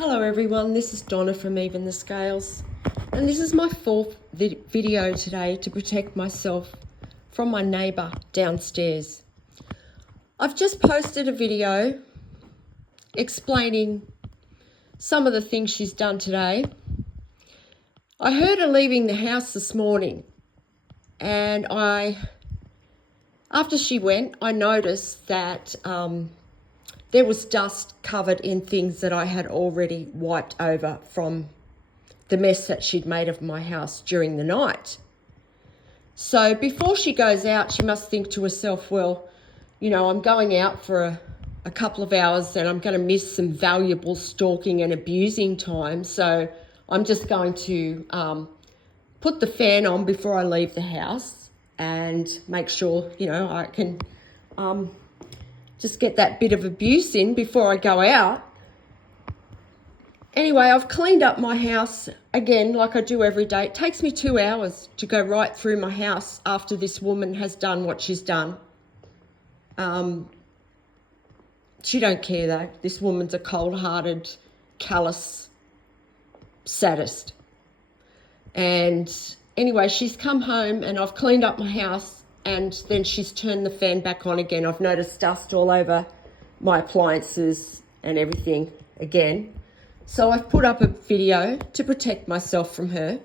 Hello everyone, this is Donna from Even the Scales, and this is my fourth video today to protect myself from my neighbour downstairs. I've just posted a video explaining some of the things she's done today. I heard her leaving the house this morning, and after she went, I noticed that there was dust covered in things that I had already wiped over from the mess that she'd made of my house during the night. So before she goes out, she must think to herself, well, you know, I'm going out for a couple of hours and I'm going to miss some valuable stalking and abusing time. So I'm just going to put the fan on before I leave the house and make sure, you know, I can just get that bit of abuse in before I go out. Anyway, I've cleaned up my house again like I do every day. It takes me 2 hours to go right through my house after this woman has done what she's done. She don't care though. This woman's a cold-hearted, callous sadist. And anyway, she's come home and I've cleaned up my house, and then she's turned the fan back on again. I've noticed dust all over my appliances and everything again. So I've put up a video to protect myself from her,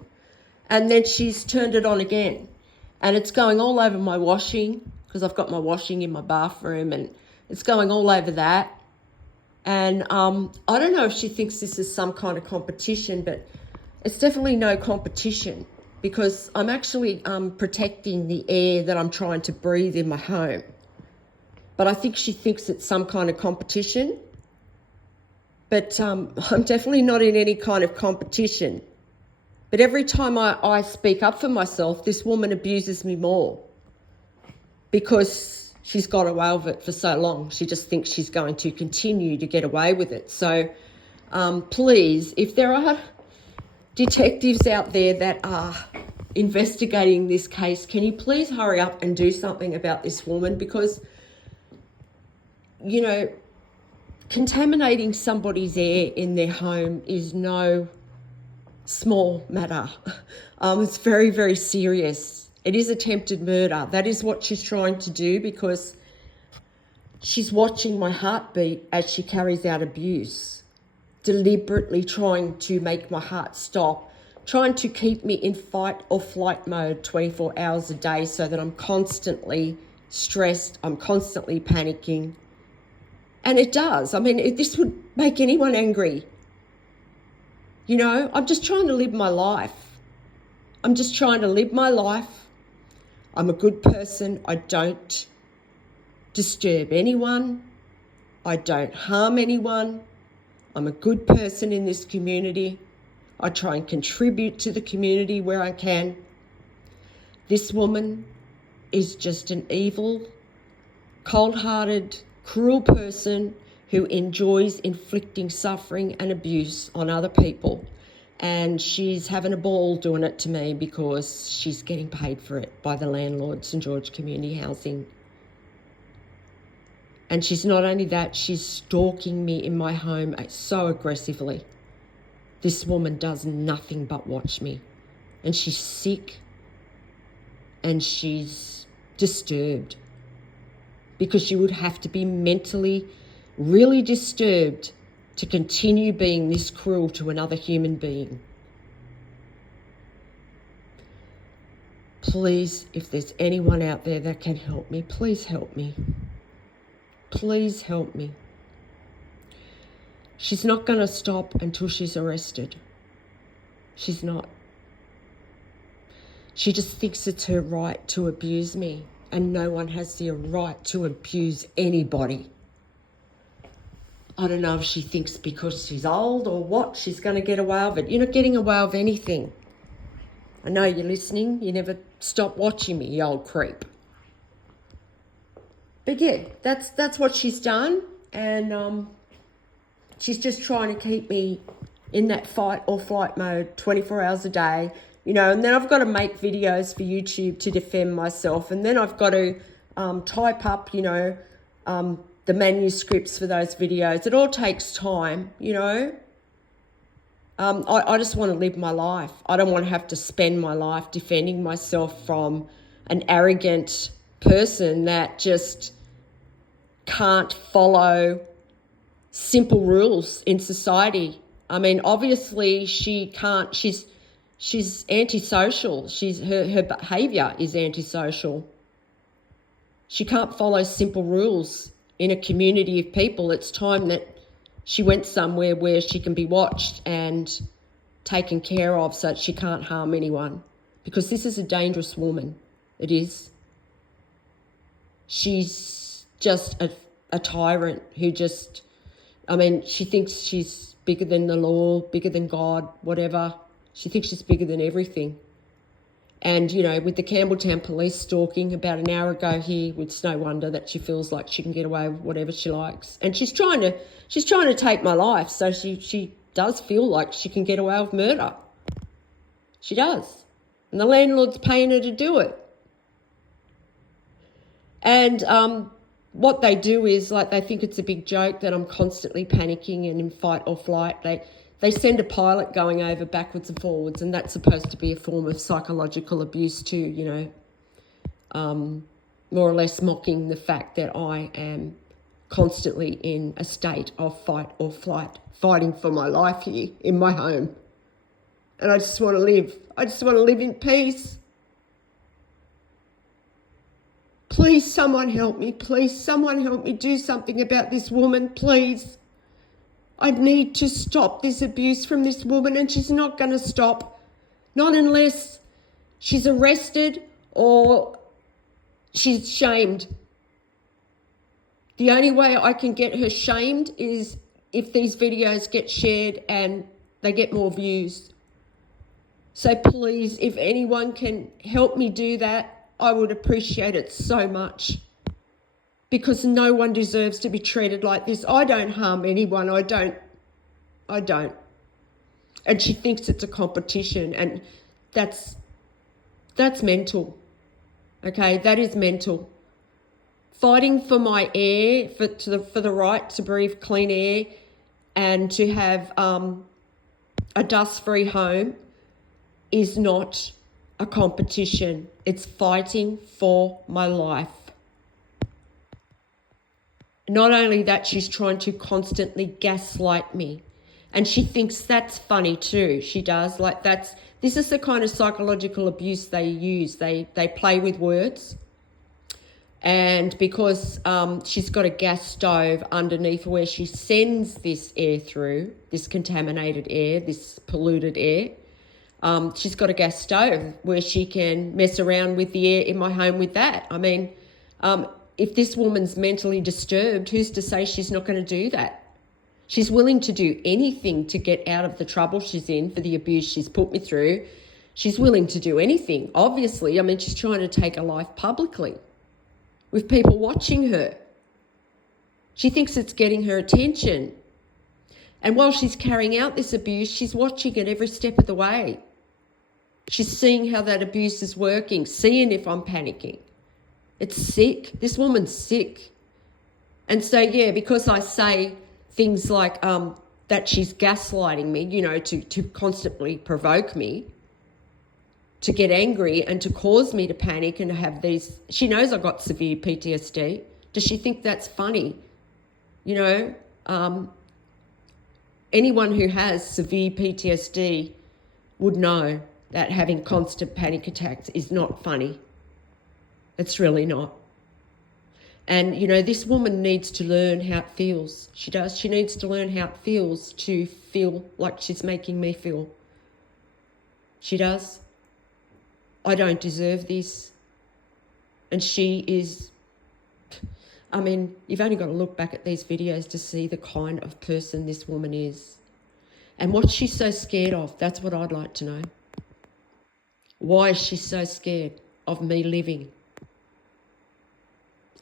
and then she's turned it on again. And it's going all over my washing, because I've got my washing in my bathroom, and it's going all over that. And I don't know if she thinks this is some kind of competition, but it's definitely no competition, because I'm actually protecting the air that I'm trying to breathe in my home. But I think she thinks it's some kind of competition. But I'm definitely not in any kind of competition. But every time I speak up for myself, this woman abuses me more, because she's got away with it for so long. She just thinks she's going to continue to get away with it. So please, if there are detectives out there that are investigating this case, can you please hurry up and do something about this woman? Because, you know, contaminating somebody's air in their home is no small matter. It's very, very serious. It is attempted murder. That is what she's trying to do, because she's watching my heartbeat as she carries out abuse, deliberately trying to make my heart stop, trying to keep me in fight or flight mode 24 hours a day, so that I'm constantly stressed, I'm constantly panicking. And it does. I mean, this would make anyone angry. You know, I'm just trying to live my life. I'm just trying to live my life. I'm a good person. I don't disturb anyone. I don't harm anyone. I'm a good person in this community. I try and contribute to the community where I can. This woman is just an evil, cold-hearted, cruel person who enjoys inflicting suffering and abuse on other people. And she's having a ball doing it to me, because she's getting paid for it by the landlord, St George Community Housing. And she's not only that, she's stalking me in my home so aggressively. This woman does nothing but watch me. And she's sick and she's disturbed, because you would have to be mentally really disturbed to continue being this cruel to another human being. Please, if there's anyone out there that can help me, please help me. Please help me. She's not going to stop until she's arrested. She's not. She just thinks it's her right to abuse me, and no one has the right to abuse anybody. I don't know if she thinks because she's old or what, she's going to get away with it. You're not getting away with anything. I know you're listening. You never stop watching me, you old creep. But yeah, that's what she's done. And she's just trying to keep me in that fight or flight mode 24 hours a day, you know. And then I've got to make videos for YouTube to defend myself. And then I've got to type up, you know, the manuscripts for those videos. It all takes time, you know. I just want to live my life. I don't want to have to spend my life defending myself from an arrogant person that just can't follow simple rules in society. I mean, obviously she can't. She's antisocial. Her behaviour is antisocial. She can't follow simple rules in a community of people. It's time that she went somewhere where she can be watched and taken care of so that she can't harm anyone. Because this is a dangerous woman. It is. She's just a tyrant who just, I mean, she thinks she's bigger than the law, bigger than God, whatever. She thinks she's bigger than everything. And, you know, with the Campbelltown police stalking about an hour ago here, it's no wonder that she feels like she can get away with whatever she likes. And she's trying to take my life, so she does feel like she can get away with murder. She does. And the landlord's paying her to do it. And what they do is, like, they think it's a big joke that I'm constantly panicking and in fight or flight. They send a pilot going over backwards and forwards, and that's supposed to be a form of psychological abuse too, you know, more or less mocking the fact that I am constantly in a state of fight or flight, fighting for my life here in my home. And I just want to live. I just want to live in peace. Please, someone help me. Please, someone help me do something about this woman, please. I need to stop this abuse from this woman, and she's not going to stop. Not unless she's arrested or she's shamed. The only way I can get her shamed is if these videos get shared and they get more views. So please, if anyone can help me do that, I would appreciate it so much. Because no one deserves to be treated like this. I don't harm anyone. I don't. And she thinks it's a competition, and that's mental. Okay, that is mental. Fighting for my air, for the right to breathe clean air, and to have a dust-free home is not a competition. It's fighting for my life. Not only that, she's trying to constantly gaslight me. And she thinks that's funny too. She does. Like, this is the kind of psychological abuse they use. They play with words. And because she's got a gas stove underneath where she sends this air through, this contaminated air, this polluted air, she's got a gas stove where she can mess around with the air in my home with that. I mean, if this woman's mentally disturbed, who's to say she's not going to do that? She's willing to do anything to get out of the trouble she's in for the abuse she's put me through. She's willing to do anything, obviously. I mean, she's trying to take her life publicly with people watching her. She thinks it's getting her attention. And while she's carrying out this abuse, she's watching it every step of the way. She's seeing how that abuse is working, seeing if I'm panicking. It's sick. This woman's sick. And so, yeah, because I say things like that she's gaslighting me, you know, to constantly provoke me, to get angry and to cause me to panic and to have these... She knows I've got severe PTSD. Does she think that's funny? You know, anyone who has severe PTSD would know that having constant panic attacks is not funny. It's really not. And, you know, this woman needs to learn how it feels. She does. She needs to learn how it feels to feel like she's making me feel. She does. I don't deserve this. And she is... I mean, you've only got to look back at these videos to see the kind of person this woman is. And what she's so scared of, that's what I'd like to know. Why is she so scared of me living?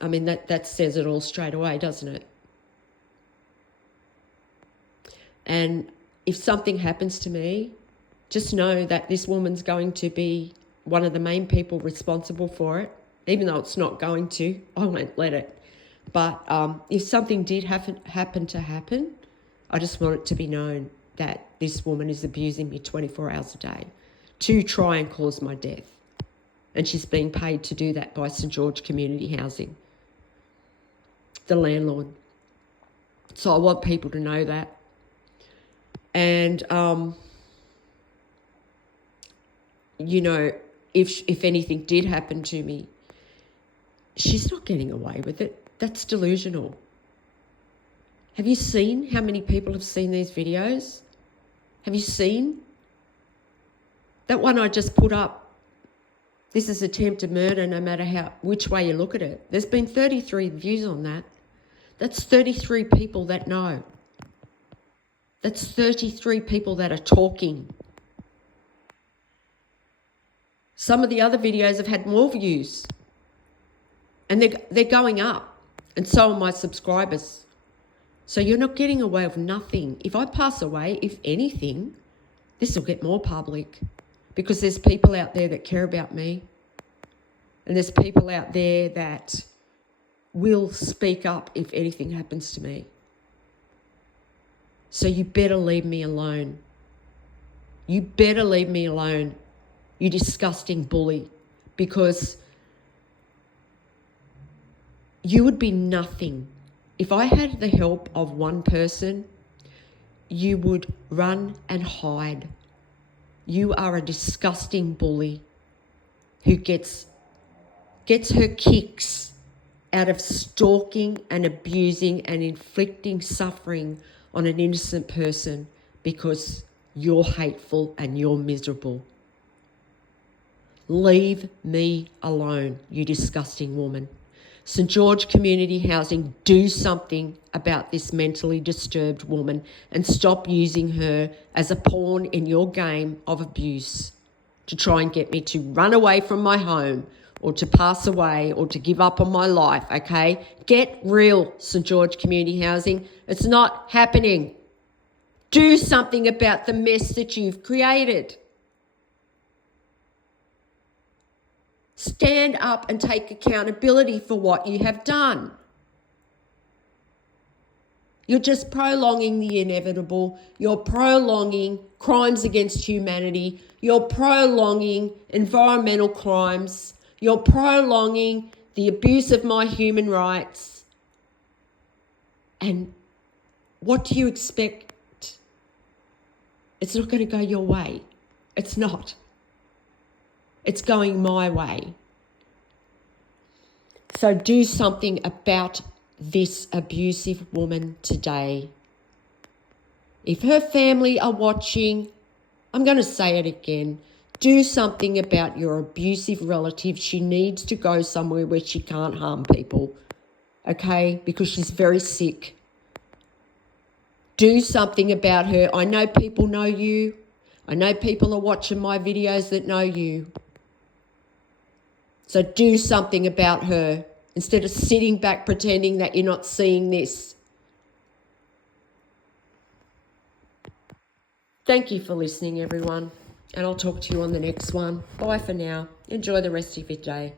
I mean, that says it all straight away, doesn't it? And if something happens to me, just know that this woman's going to be one of the main people responsible for it. Even though it's not going to, I won't let it. But if something did happen to happen, I just want it to be known. that this woman is abusing me 24 hours a day to try and cause my death. And she's being paid to do that by St George Community Housing, the landlord. So I want people to know that. And, you know, if anything did happen to me, she's not getting away with it. That's delusional. Have you seen how many people have seen these videos? Have you seen? That one I just put up. This is attempted murder, no matter which way you look at it. There's been 33 views on that. That's 33 people that know. That's 33 people that are talking. Some of the other videos have had more views. And they're going up. And so are my subscribers. So you're not getting away with nothing. If I pass away, if anything, this will get more public. Because there's people out there that care about me. And there's people out there that will speak up if anything happens to me. So you better leave me alone. You better leave me alone, you disgusting bully. Because you would be nothing. If I had the help of one person, you would run and hide. You are a disgusting bully who gets her kicks out of stalking and abusing and inflicting suffering on an innocent person because you're hateful and you're miserable. Leave me alone, you disgusting woman. St George Community Housing, do something about this mentally disturbed woman and stop using her as a pawn in your game of abuse to try and get me to run away from my home or to pass away or to give up on my life, okay? Get real, St George Community Housing. It's not happening. Do something about the mess that you've created. Stand up and take accountability for what you have done. You're just prolonging the inevitable. You're prolonging crimes against humanity. You're prolonging environmental crimes. You're prolonging the abuse of my human rights. And what do you expect? It's not going to go your way. It's not. It's going my way. So do something about this abusive woman today. If her family are watching, I'm going to say it again. Do something about your abusive relative. She needs to go somewhere where she can't harm people, okay? Because she's very sick. Do something about her. I know people know you. I know people are watching my videos that know you. So do something about her instead of sitting back pretending that you're not seeing this. Thank you for listening, everyone. And I'll talk to you on the next one. Bye for now. Enjoy the rest of your day.